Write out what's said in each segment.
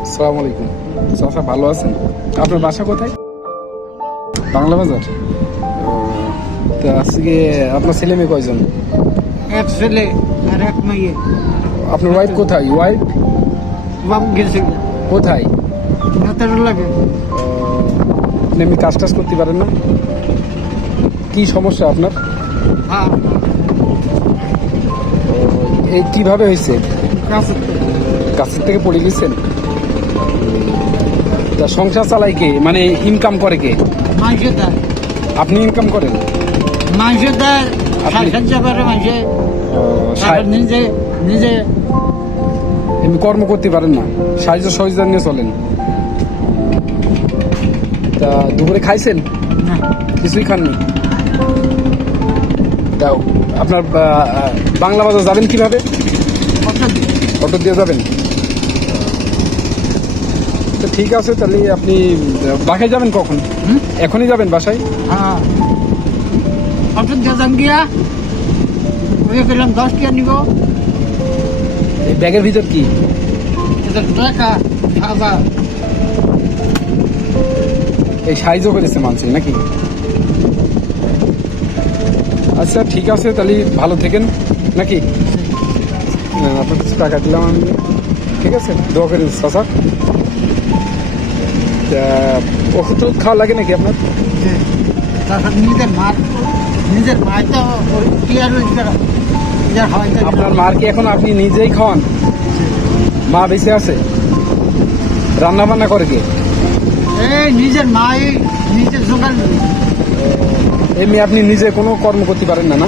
আসসালামু আলাইকুম। চাচা ভালো আছেন? আপনার বাসা কোথায়? বাংলা বাজার। তা আজকে আপনার ছেলে মেয়ে কয়জন? এক ছেলে আর এক মেয়ে। আপনার ওয়াইফ কোথায়? ওয়াইফ বাপ গেছে কোথায়? হাতের লাগে। এমনি কাজ টাজ করতে পারেন না? কি সমস্যা আপনার? হ্যাঁ, এই কিভাবে হয়েছে? কাছে গাছের থেকে পড়ে গেছেন? তা সংসার চালাই কে, মানে ইনকাম করে কে? মাংসে দেয়, আপনি ইনকাম করেন? মাংসে দেয়, আপনি- সাহায্য করে মাংসে। নিজে নিজে এমনি কর্ম করতে পারেন না, সাহায্য সহযোগিতা নিয়ে চলেন। তা দুপুরে খাইছেন? না, কিছুই খাননি? তা আপনার বাংলা বাজার যাবেন কিভাবে? অটো দিয়ে যাবেন? তো ঠিক আছে, তাহলে আপনি বাসায় যাবেন কখন? এখনই যাবেন বাসায়? হ্যাঁ, অটো দিয়ে যাম গিয়া ওই পেলাম 10 টাকা নিব। এই ব্যাগের ভিতর কি? এটা টাকা খাবার। এই সাহায্য করেছে মানুষ নাকি? আচ্ছা ঠিক আছে, তাহলে ভালো থাকেন নাকি? আপনার কিছু টাকা দিলাম আমি, ঠিক আছে? দোয়া করেন চাচা। তা ওষুধ টষুধ খাওয়া লাগে নাকি আপনার? তারপর নিজের মাই তো কি আর নিজের হয় না। আপনার মার কি এখন আপনি নিজেই খাওয়ান? মা বেঁচে আছে? রান্না বান্না করে কে? এই নিজের মাই নিজের জোগাড়। এমনি আপনি নিজে কোনো কর্ম করতে পারেন না? না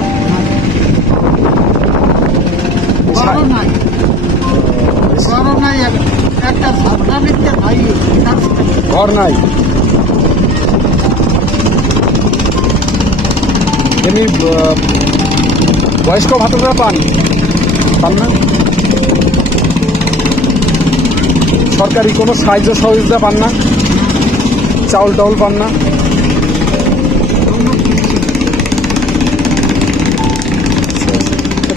বড় নাই, বড় নাই, একটা ঝাপটা নিতে ভাই। ঘর নাই? এমনি বয়স্ক ভাতাটা পান না? সরকারি কোনো সাহায্য সহযোগিতা পান না? চাউল টাউল পান না?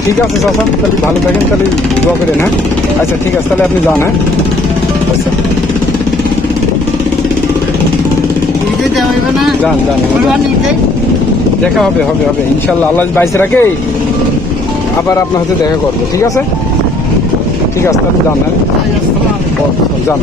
ঠিক আছে চাচা, তাহলে ভালো থাকেন, তাহলে দোয়া করেন। হ্যাঁ আচ্ছা ঠিক আছে, তাহলে আপনি যান। হ্যাঁ আচ্ছা যান যান, দেখা হবে হবে হবে ইনশাল্লাহ। আল্লাহ বাইসে রাখে, আবার আপনার হাতে দেখা করবো। ঠিক আছে ঠিক আছে, তাহলে যান। হ্যাঁ যান।